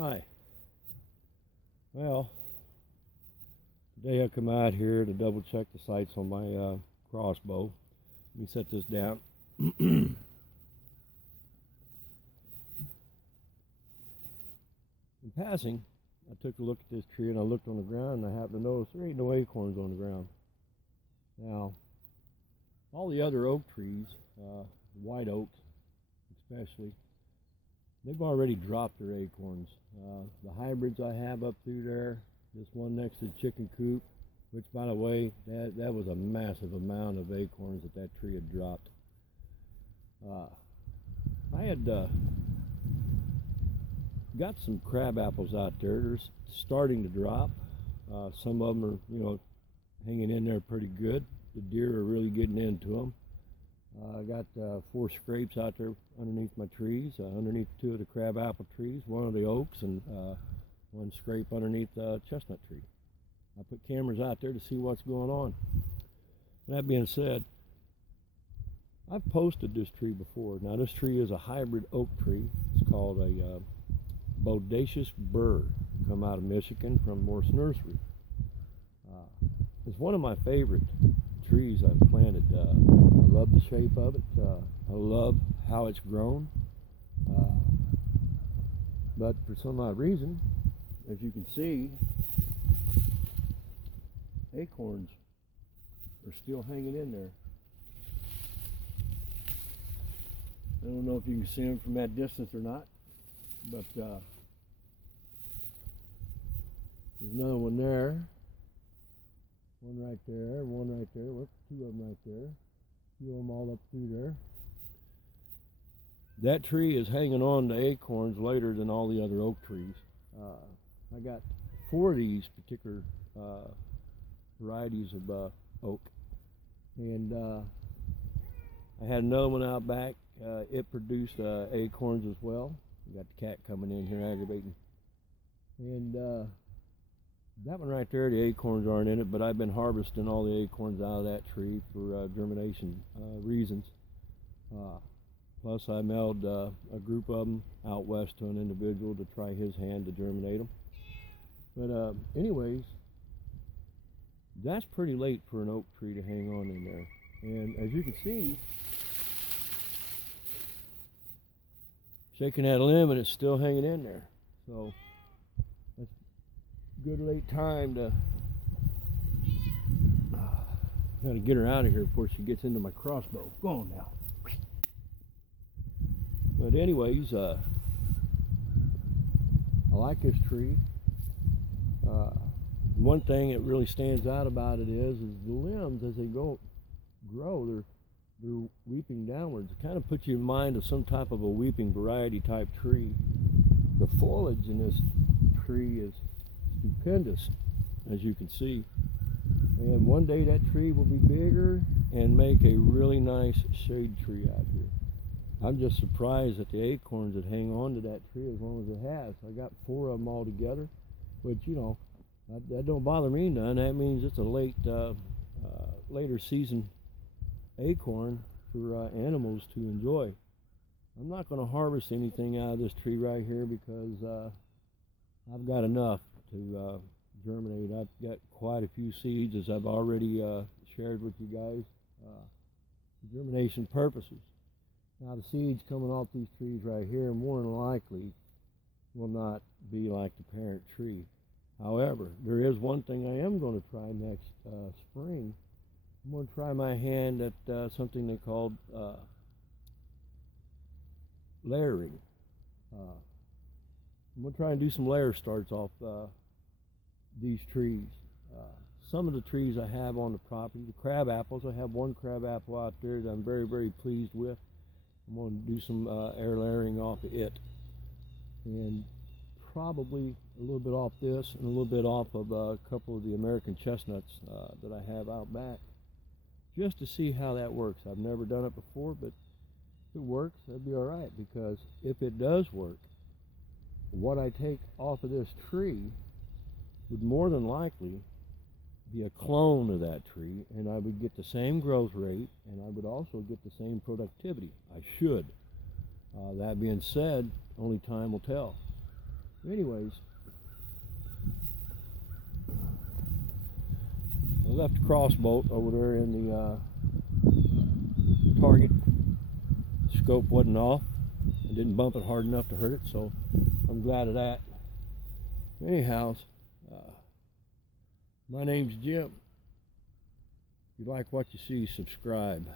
Hi. Well, today I come out here to double check the sights on my crossbow. Let me set this down. In passing, I took a look at this tree and I looked on the ground and I happened to notice there ain't no acorns on the ground. Now, all the other oak trees, white oaks especially, they've already dropped their acorns. The hybrids I have up through there, this one next to the chicken coop, which by the way, that was a massive amount of acorns that tree had dropped. I had got some crab apples out there. They're starting to drop. Some of them are, hanging in there pretty good. The deer are really getting into them. I got 4 scrapes out there underneath my trees, underneath 2 of the crab apple trees, 1 of the oaks, and 1 scrape underneath the chestnut tree. I put cameras out there to see what's going on. That being said, I've posted this tree before. Now this tree is a hybrid oak tree. It's called a bodacious burr, come out of Michigan from Morse Nursery. It's one of my favorite trees I've planted. I love the shape of it. I love how it's grown. But for some odd reason, as you can see, acorns are still hanging in there. I don't know if you can see them from that distance or not, but there's another one there. One right there, one right there. Whoops, 2 of them right there. 2 of them all up through there. That tree is hanging on to acorns later than all the other oak trees. I got 4 of these particular varieties of oak. And I had another one out back. It produced acorns as well. We got the cat coming in here aggravating. And that one right there, the acorns aren't in it, but I've been harvesting all the acorns out of that tree for germination reasons. Plus I mailed a group of them out west to an individual to try his hand to germinate them. But anyways, that's pretty late for an oak tree to hang on in there. And as you can see, shaking that limb and it's still hanging in there. So that's good late time to gotta get her out of here before she gets into my crossbow. Go on now. But anyways, I like this tree. One thing that really stands out about it is the limbs as they grow, they're weeping downwards. It kind of puts you in mind of some type of a weeping variety type tree. The foliage in this tree is stupendous, as you can see. And one day that tree will be bigger and make a really nice shade tree out here. I'm just surprised that the acorns that hang on to that tree as long as it has. I got 4 of them all together, which, that don't bother me none. That means it's a later season acorn for animals to enjoy. I'm not going to harvest anything out of this tree right here because I've got enough to germinate. I've got quite a few seeds, as I've already shared with you guys, for germination purposes. Now the seeds coming off these trees right here more than likely will not be like the parent tree. However, there is one thing I am going to try next spring. I'm going to try my hand at something they called layering. I'm going to try and do some layer starts off these trees. Some of the trees I have on the property, the crab apples, I have 1 crab apple out there that I'm very, very pleased with. I'm going to do some air layering off of it, and probably a little bit off this and a little bit off of a couple of the American chestnuts that I have out back, just to see how that works. I've never done it before, but if it works, that'd be all right, because if it does work, what I take off of this tree would more than likely be a clone of that tree, and I would get the same growth rate, and I would also get the same productivity. I should. That being said, only time will tell. Anyways, I left the crossbow over there in the target. Scope wasn't off. I didn't bump it hard enough to hurt it, so I'm glad of that. Anyhow, my name's Jim. If you like what you see, subscribe.